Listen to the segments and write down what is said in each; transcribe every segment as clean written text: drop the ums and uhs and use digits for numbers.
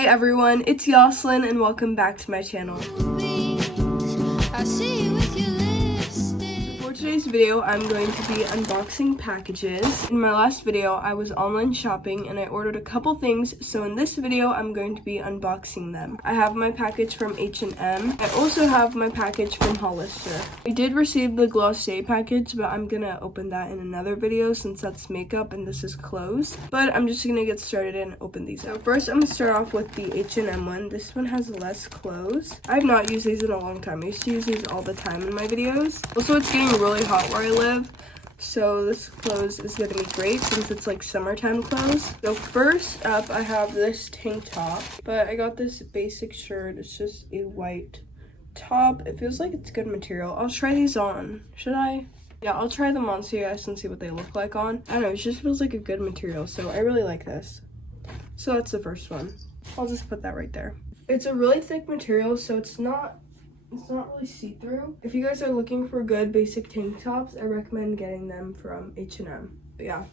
Hey everyone, it's Yoslyn and welcome back to my channel. For today's video, I'm going to be unboxing packages. In my last video, I was online shopping and I ordered a couple things, so in this video, I'm going to be unboxing them. I have my package from H&M. I also have my package from Hollister. I did receive the Glossier package, but I'm gonna open that in another video since that's makeup and this is clothes. But I'm just gonna get started and open these up. So first, I'm gonna start off with the H&M one. This one has less clothes. I've not used these in a long time. I used to use these all the time in my videos. Also, it's getting really hot where I live, so this clothes is gonna be great since it's like summertime clothes. So first up, I have this tank top, but I got this basic shirt. It's just a white top. It feels like it's good material. I'll try these on. Should I? Yeah, I'll try them on so you guys can see what they look like on. I don't know, it just feels like a good material, so I really like this. So that's the first one. I'll just put that right there. It's a really thick material, so it's not really see-through. If you guys are looking for good basic tank tops, I recommend getting them from H&M. But yeah,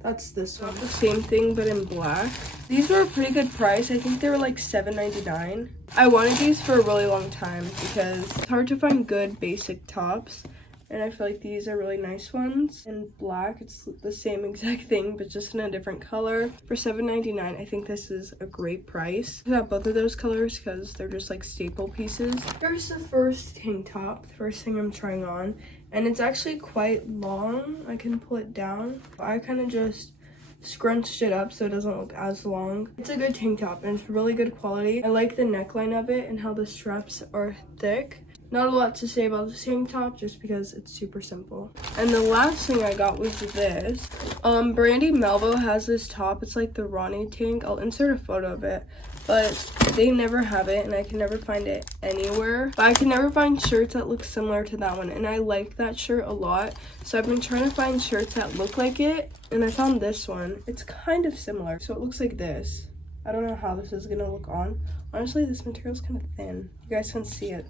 that's this one. The same thing, but in black. These were a pretty good price. I think they were like $7.99. I wanted these for a really long time because it's hard to find good basic tops. And I feel like these are really nice ones. In black, it's the same exact thing, but just in a different color. For $7.99, I think this is a great price. I got both of those colors because they're just like staple pieces. Here's the first tank top, the first thing I'm trying on. And it's actually quite long. I can pull it down. I kind of just scrunched it up so it doesn't look as long. It's a good tank top and it's really good quality. I like the neckline of it and how the straps are thick. Not a lot to say about the tank top just because it's super simple. And the last thing I got was this. Brandy Melville has this top. It's like the Ronnie tank. I'll insert a photo of it, but they never have it and I can never find it anywhere. But I can never find shirts that look similar to that one, and I like that shirt a lot. So I've been trying to find shirts that look like it, and I found this one. It's kind of similar. So it looks like this. I don't know how this is gonna look on. Honestly, this material's kind of thin. You guys can see it.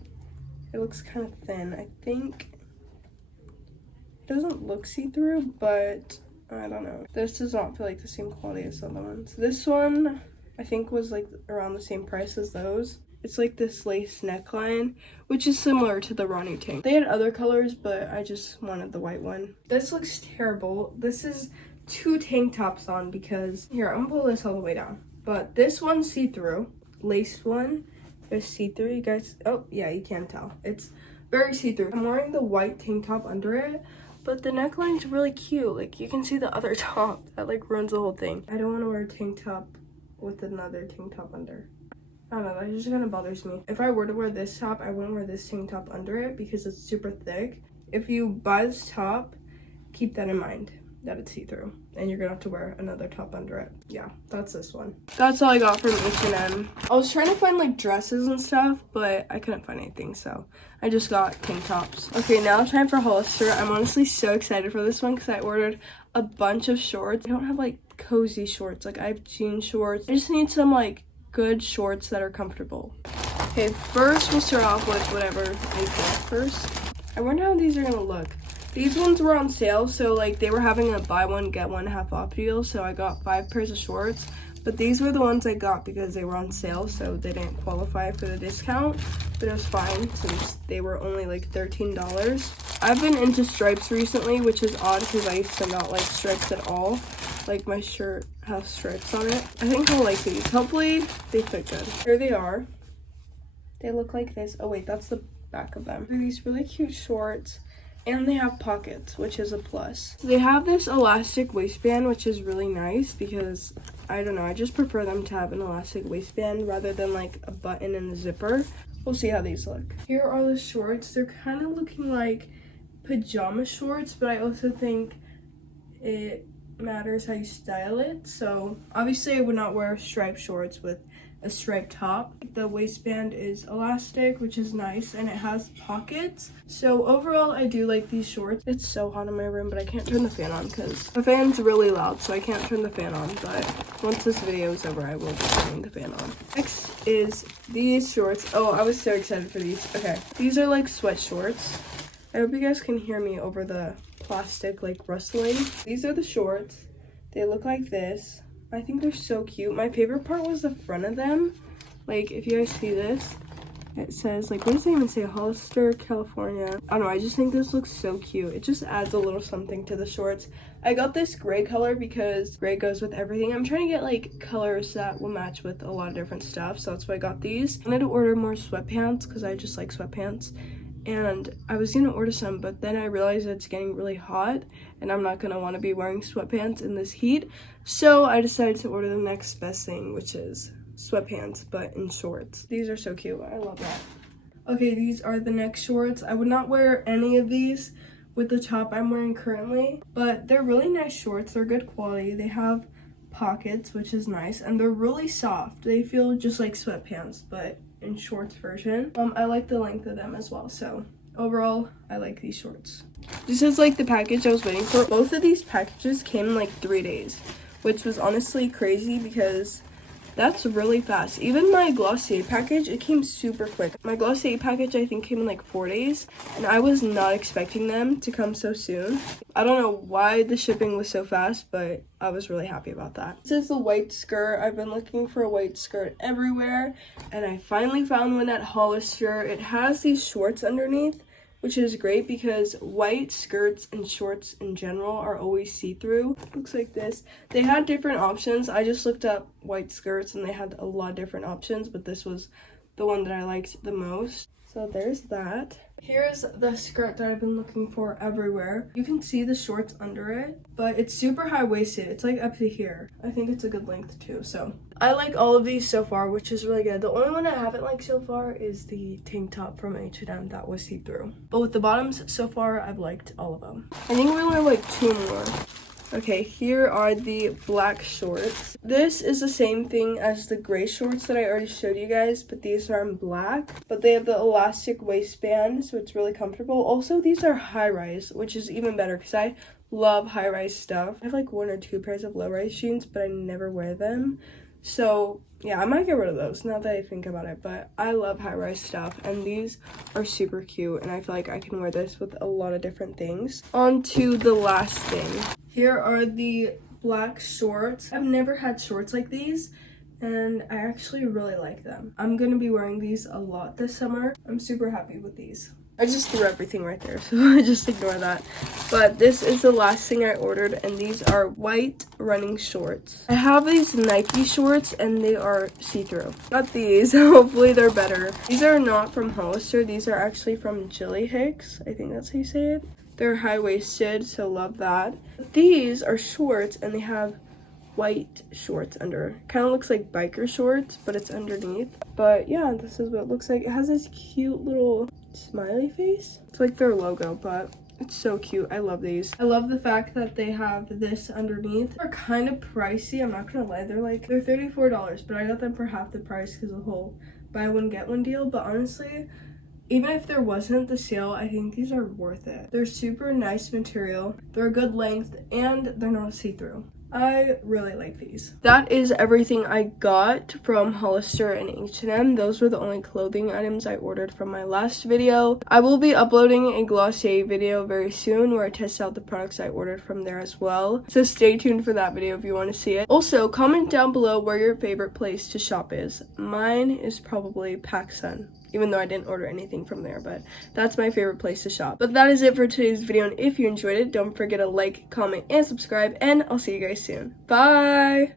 It looks kind of thin. I think it doesn't look see-through, but I don't know. This does not feel like the same quality as the other ones. This one I think was like around the same price as those. It's like this lace neckline, which is similar to the Ronnie tank. They had other colors, but I just wanted the white one. This looks terrible. This is two tank tops on because here, I'm gonna pull this all the way down. But this one's see-through, laced one. It's see-through, you guys. Oh yeah, you can tell it's very see-through. I'm wearing the white tank top under it, but the neckline's really cute. Like, you can see the other top that like ruins the whole thing. I don't want to wear a tank top with another tank top under. I don't know, that just kind of bothers me. If I were to wear this top, I wouldn't wear this tank top under it because it's super thick. If you buy this top, keep that in mind, that it's see-through, and you're gonna have to wear another top under it. Yeah, that's this one. That's all I got from H&M. I was trying to find like dresses and stuff, but I couldn't find anything, so I just got tank tops. Okay, now time for Hollister. I'm honestly so excited for this one because I ordered a bunch of shorts. I don't have like cozy shorts, like I have jean shorts. I just need some like good shorts that are comfortable. Okay, first we'll start off with whatever is good first. I wonder how these are gonna look. These ones were on sale, so like they were having a buy one get one half off deal, so I got 5 pairs of shorts. But these were the ones I got because they were on sale, so they didn't qualify for the discount, but it was fine since they were only like $13. I've been into stripes recently, which is odd because I used to not like stripes at all. Like, my shirt has stripes on it. I think I'll like these. Hopefully they fit good. Here they are. They look like this. Oh wait, that's the back of them. They're these really cute shorts. And they have pockets, which is a plus. They have this elastic waistband, which is really nice because, I don't know, I just prefer them to have an elastic waistband rather than like a button and a zipper. We'll see how these look. Here are the shorts. They're kind of looking like pajama shorts, but I also think it matters how you style it. So obviously I would not wear striped shorts with a striped top. The waistband is elastic, which is nice, and it has pockets. So overall, I do like these shorts. It's so hot in my room, but I can't turn the fan on because the fan's really loud, so I can't turn the fan on. But once this video is over, I will be turning the fan on. Next is these shorts. Oh, I was so excited for these. Okay, these are like sweat shorts. I hope you guys can hear me over the plastic like rustling. These are the shorts. They look like this. I think they're so cute. My favorite part was the front of them. Like, if you guys see this, it says, like, what does it even say? Hollister, California. I don't know, I just think this looks so cute. It just adds a little something to the shorts. I got this gray color because gray goes with everything. I'm trying to get, like, colors that will match with a lot of different stuff, so that's why I got these. I wanted to order more sweatpants because I just like sweatpants. And I was gonna order some, but then I realized it's getting really hot and I'm not gonna want to be wearing sweatpants in this heat. So I decided to order the next best thing, which is sweatpants, but in shorts. These are so cute. I love that. Okay, these are the next shorts. I would not wear any of these with the top I'm wearing currently, but they're really nice shorts. They're good quality. They have pockets, which is nice, and they're really soft. They feel just like sweatpants, but in shorts version. I like the length of them as well, so overall I like these shorts. This is like the package I was waiting for. Both of these packages came in like 3 days, which was honestly crazy because that's really fast. Even my Glossier package, it came super quick. My Glossier package I think came in like 4 days, and I was not expecting them to come so soon. I don't know why the shipping was so fast, but I was really happy about that. This is the white skirt. I've been looking for a white skirt everywhere, and I finally found one at Hollister. It has these shorts underneath, which is great because white skirts and shorts in general are always see-through. Looks like this. They had different options. I just looked up white skirts and they had a lot of different options, but this was the one that I liked the most. So there's that. Here's the skirt that I've been looking for everywhere. You can see the shorts under it, but it's super high-waisted. It's like up to here. I think it's a good length too, so. I like all of these so far, which is really good. The only one I haven't liked so far is the tank top from H&M that was see-through. But with the bottoms so far, I've liked all of them. I think we only have like 2 more. Okay, here are the black shorts. This is the same thing as the gray shorts that I already showed you guys, but these are in black. But they have the elastic waistband, so it's really comfortable. Also, these are high-rise, which is even better because I love high-rise stuff. I have like 1 or 2 pairs of low-rise jeans, but I never wear them. So yeah, I might get rid of those now that I think about it, but I love high-rise stuff, and these are super cute, and I feel like I can wear this with a lot of different things. On to the last thing. Here are the black shorts. I've never had shorts like these, and I actually really like them. I'm gonna be wearing these a lot this summer. I'm super happy with these. I just threw everything right there, so just ignore that. But this is the last thing I ordered, and these are white running shorts. I have these Nike shorts, and they are see-through. Not these. Hopefully they're better. These are not from Hollister. These are actually from Jilly Hicks. I think that's how you say it. They're high-waisted, so love that. These are shorts, and they have white shorts under. Kind of looks like biker shorts, but it's underneath. But yeah, this is what it looks like. It has this cute little smiley face. It's like their logo, but it's so cute. I love these. I love the fact that they have this underneath. They're kind of pricey, I'm not gonna lie. They're $34, but I got them for half the price because of the whole buy one get one deal. But honestly, even if there wasn't the sale, I think these are worth it. They're super nice material, they're a good length, and they're not see-through. I really like these. That is everything I got from Hollister and H&M. Those were the only clothing items I ordered from my last video. I will be uploading a Glossier video very soon where I test out the products I ordered from there as well. So stay tuned for that video if you want to see it. Also, comment down below where your favorite place to shop is. Mine is probably PacSun, even though I didn't order anything from there, but that's my favorite place to shop. But that is it for today's video, and if you enjoyed it, don't forget to like, comment, and subscribe, and I'll see you guys soon. Bye!